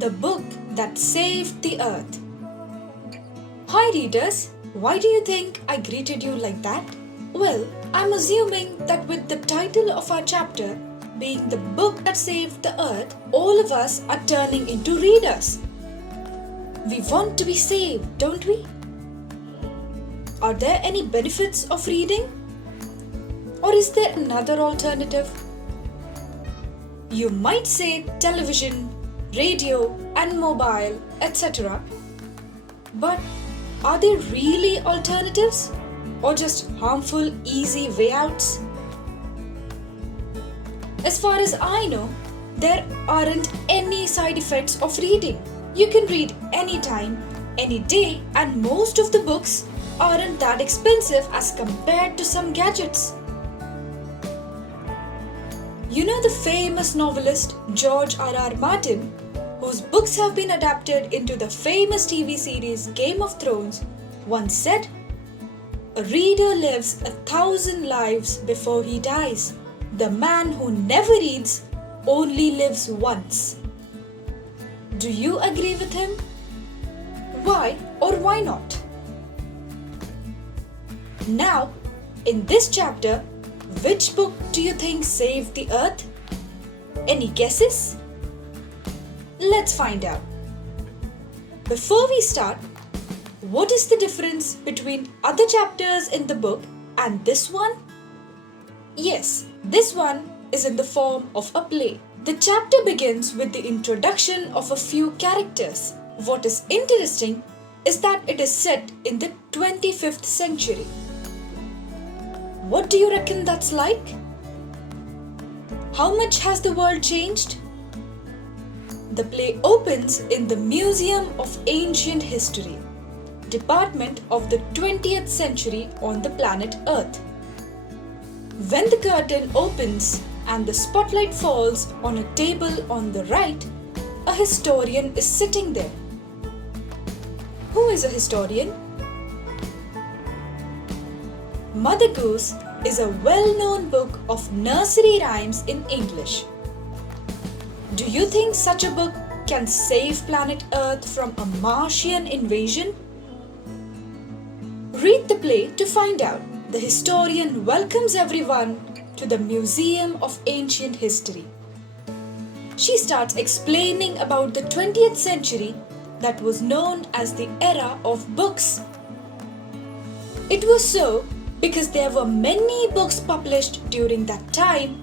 The book that saved the earth. Hi readers, why do you think I greeted you like that? Well, I'm assuming that with the title of our chapter being the book that saved the earth, all of us are turning into readers. We want to be saved, don't we? Are there any benefits of reading? Or is there another alternative? You might say television, radio and mobile, etc. But are they really alternatives or just harmful, easy way outs? As far as I know, there aren't any side effects of reading. You can read anytime, any day, and most of the books aren't that expensive as compared to some gadgets. You know the famous novelist George R.R. Martin, whose books have been adapted into the famous TV series Game of Thrones, once said, "A reader lives 1,000 lives before he dies. The man who never reads only lives once." Do you agree with him? Why or why not? Now, in this chapter, which book do you think saved the earth? Any guesses? Let's find out. Before we start, what is the difference between other chapters in the book and this one? Yes, this one is in the form of a play. The chapter begins with the introduction of a few characters. What is interesting is that it is set in the 25th century. What do you reckon that's like? How much has the world changed? The play opens in the Museum of Ancient History, department of the 20th century on the planet Earth. When the curtain opens and the spotlight falls on a table on the right, a historian is sitting there. Who is a historian? Mother Goose is a well-known book of nursery rhymes in English. Do you think such a book can save planet Earth from a Martian invasion? Read the play to find out. The historian welcomes everyone to the Museum of Ancient History. She starts explaining about the 20th century that was known as the era of books. It was so because there were many books published during that time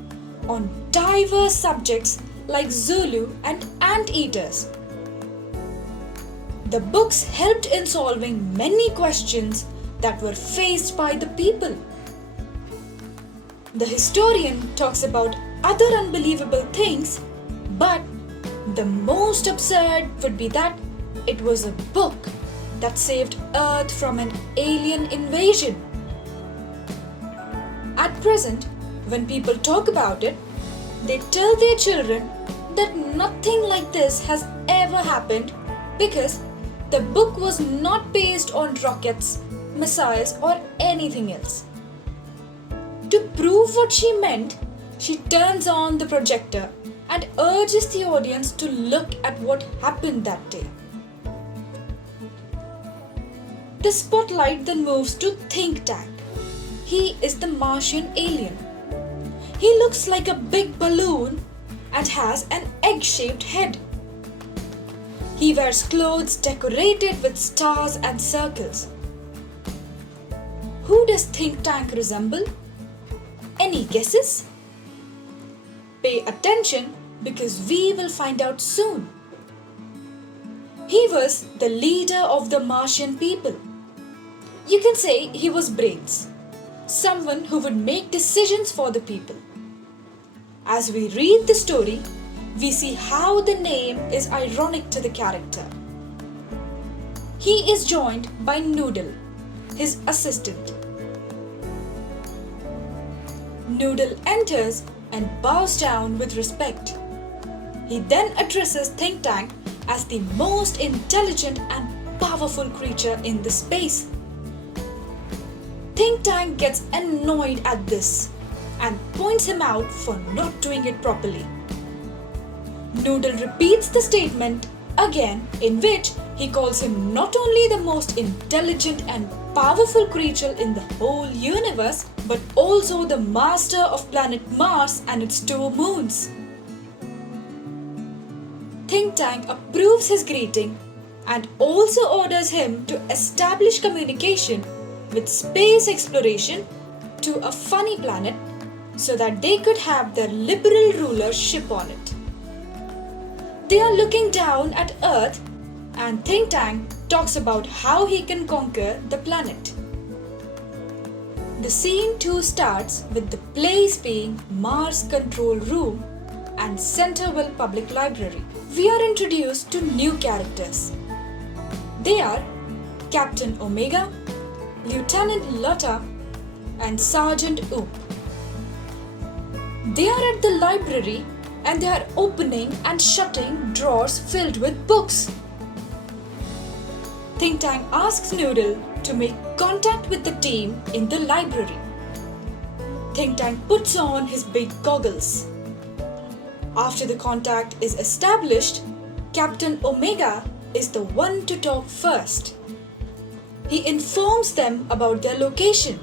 on diverse subjects like Zulu and anteaters. The books helped in solving many questions that were faced by the people. The historian talks about other unbelievable things, but the most absurd would be that it was a book that saved Earth from an alien invasion. At present, when people talk about it, they tell their children that nothing like this has ever happened because the book was not based on rockets, missiles, or anything else. To prove what she meant, she turns on the projector and urges the audience to look at what happened that day. The spotlight then moves to Think Tank. He is the Martian alien. He looks like a big balloon and has an egg-shaped head. He wears clothes decorated with stars and circles. Who does Think Tank resemble? Any guesses? Pay attention because we will find out soon. He was the leader of the Martian people. You can say he was brains, someone who would make decisions for the people. As we read the story, we see how the name is ironic to the character. He is joined by Noodle, his assistant. Noodle enters and bows down with respect. He then addresses Think Tank as the most intelligent and powerful creature in the space. Think Tank gets annoyed at this and points him out for not doing it properly. Noodle repeats the statement Again, in which he calls him not only the most intelligent and powerful creature in the whole universe, but also the master of planet Mars and its 2 moons. Think Tank approves his greeting and also orders him to establish communication with space exploration to a funny planet so that they could have their liberal ruler ship on it. They are looking down at Earth and Think Tank talks about how he can conquer the planet. The scene 2 starts with the place being Mars Control Room and Centerville Public Library. We are introduced to new characters. They are Captain Omega, Lieutenant Lotta, and Sergeant Oop. They are at the library and they are opening and shutting drawers filled with books. Think Tank asks Noodle to make contact with the team in the library. Think Tank puts on his big goggles. After the contact is established, Captain Omega is the one to talk first. He informs them about their location.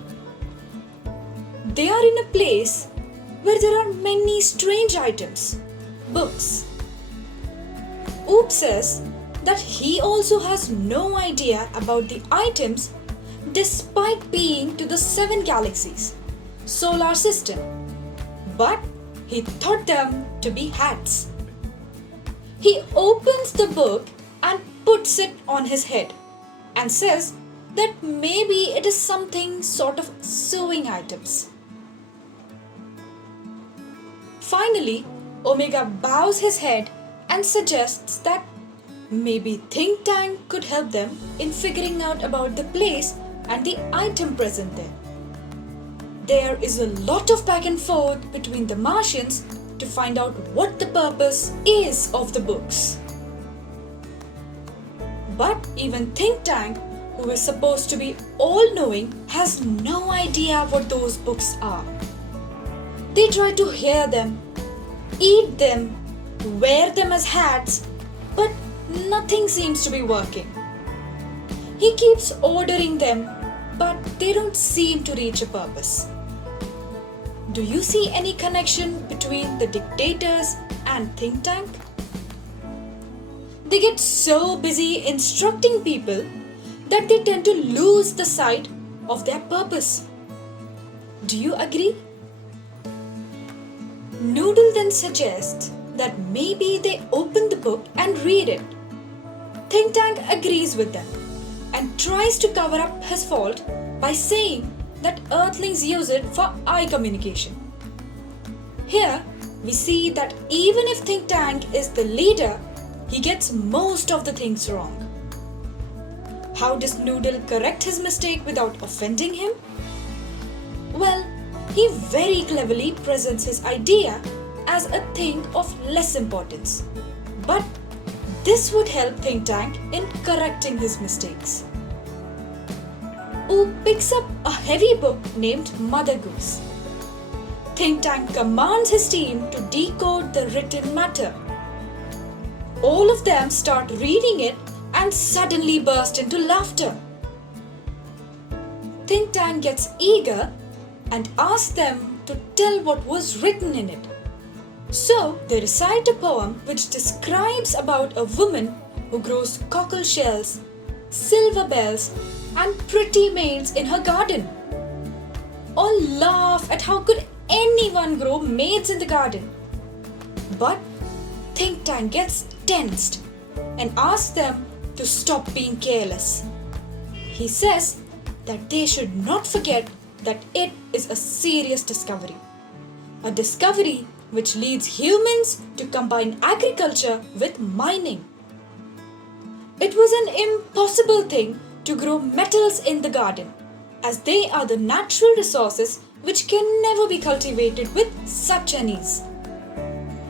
They are in a place where there are many strange items, books. Oop says that he also has no idea about the items despite being to the 7 galaxies, solar system, but he thought them to be hats. He opens the book and puts it on his head and says that maybe it is something sort of sewing items. Finally, Omega bows his head and suggests that maybe Think Tank could help them in figuring out about the place and the item present there. There is a lot of back and forth between the Martians to find out what the purpose is of the books. But even Think Tank, who is supposed to be all-knowing, has no idea what those books are. They try to hear them, eat them, wear them as hats, but nothing seems to be working. He keeps ordering them, but they don't seem to reach a purpose. Do you see any connection between the dictators and Think Tank? They get so busy instructing people that they tend to lose the sight of their purpose. Do you agree? Noodle then suggests that maybe they open the book and read it. Think Tank agrees with them and tries to cover up his fault by saying that Earthlings use it for eye communication. Here, we see that even if Think Tank is the leader, he gets most of the things wrong. How does Noodle correct his mistake without offending him? Well, he very cleverly presents his idea as a thing of less importance. But this would help Think Tank in correcting his mistakes. Oop picks up a heavy book named Mother Goose. Think Tank commands his team to decode the written matter. All of them start reading it and suddenly burst into laughter. Think Tank gets eager and asks them to tell what was written in it. So they recite a poem which describes about a woman who grows cockle shells, silver bells, and pretty maids in her garden. All laugh at how could anyone grow maids in the garden. But Think Tank gets tensed and asks them to stop being careless. He says that they should not forget that it is a serious discovery. A discovery which leads humans to combine agriculture with mining. It was an impossible thing to grow metals in the garden, as they are the natural resources which can never be cultivated with such an ease.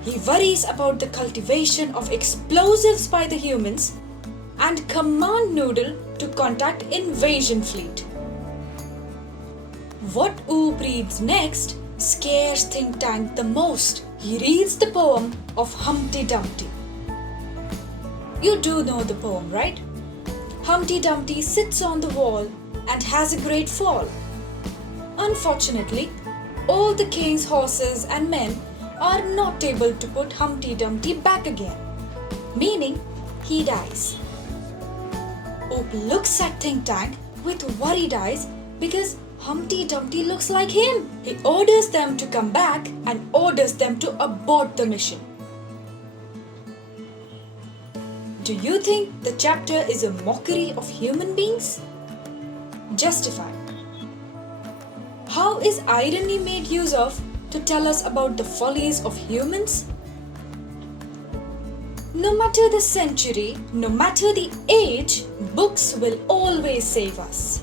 He worries about the cultivation of explosives by the humans and commands Noodle to contact invasion fleet. What Oop reads next scares Think Tank the most. He reads the poem of Humpty Dumpty. You do know the poem, right? Humpty Dumpty sits on the wall and has a great fall. Unfortunately, all the king's horses and men are not able to put Humpty Dumpty back again, meaning he dies. Oop looks at Think Tank with worried eyes because Humpty Dumpty looks like him. He orders them to come back and orders them to abort the mission. Do you think the chapter is a mockery of human beings? Justify. How is irony made use of to tell us about the follies of humans? No matter the century, no matter the age, books will always save us.